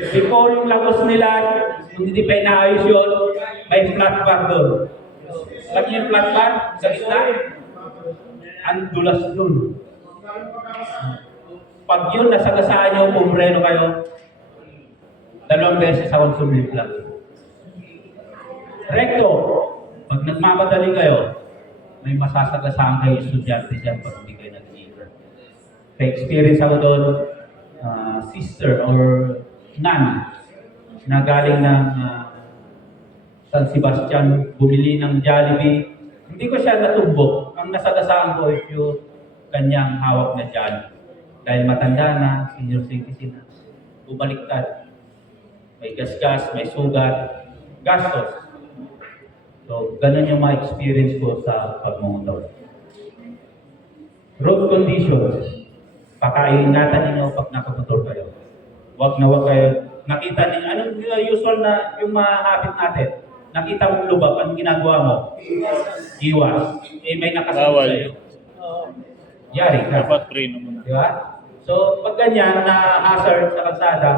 Before yung lagos nila, hindi pa inaayos yun, may flat bar doon. Alam niyo yung flat bar? Sa gitna? Ang dulas doon. Pag yun, nasagasaan nyo, pumreno kayo, 2 beses akong sumiplat. Recto, pag nagmamadali kayo, may masasagasaan kayo estudyante dyan pag hindi kayo nag-iiral. May experience ako doon, sister or nun na galing ng San Sebastian, bumili ng Jollibee. Hindi ko siya natumbok. Ang nasagasaan ko is yung kanyang hawak na Jollibee. Dahil matanda na, senior citizen na, bumaliktad. May gasgas, may sugat, gastos. So, ganun yung mga experience ko sa pagmumotor. Road conditions. Pakaingatan ninyo pag nakamotor kayo. Huwag na huwag kayo. Nakita ninyo, anong usual na yung mga habit natin? Nakita mong lubak, anong ginagawa mo? Iwas. Eh, may nakasunod sa'yo. Yari ka. Dapat train naman. Di ba? So, pag ganyan na hazard sa kalsada,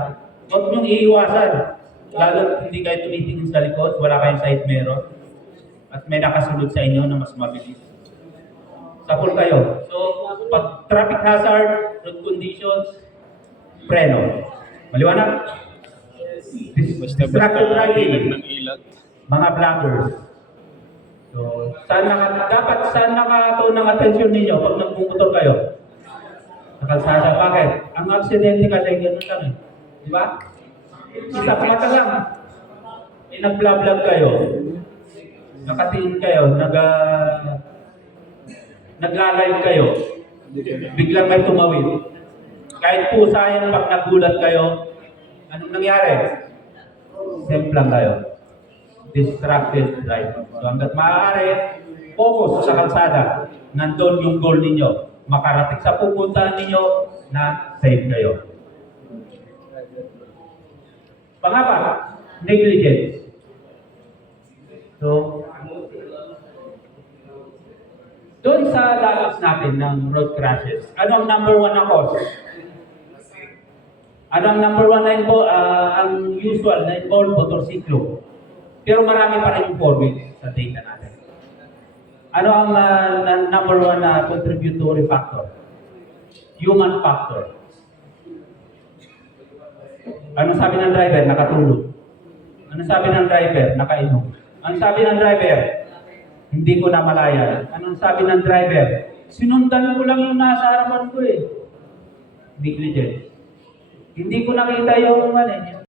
huwag niyong iiwasan. Lalo hindi kayo tumitingin sa likod, wala kayong side mirror, at may nakasunod sa inyo na mas mabilis. Sapul kayo. So, pag traffic hazard, road conditions, preno. Maliwanag? Basta-basta ilag ng ilag. Mga vloggers. So, dapat saan nakatuon ng atensyon ninyo pag nagmumotor kayo? Sa kalsada. Bakit? Ang aksidente kasi gano'n lang eh. Di ba? Isa mata lang. Eh, nag-vlog kayo. Nakatingin kayo. Nag-live kayo. Biglang may tumawid. Kahit po sayang pag nagulat kayo, anong nangyari? Semplang kayo. Distracted driving. So hanggat maaari, focus sa kalsada. Nandun yung goal ninyo. Makarating sa pupuntahan ninyo na safe kayo. Pangapa, negligence. So, doon sa dalos natin ng road crashes, ano ang number 1 na cause? Ano ang number 1 na ang usual na involved motorsiklo? Pero marami pa rin yung 4-wheels sa data natin. Ano ang number 1 na contributory factor? Human factor. Ano sabi ng driver? Nakatulog. Ano sabi ng driver? Nakainom. Ano sabi ng driver? Hindi ko na malaya. Anong sabi ng driver? Sinundan ko lang yung nasa harapan ko eh. Negligence. Hindi ko nakita yung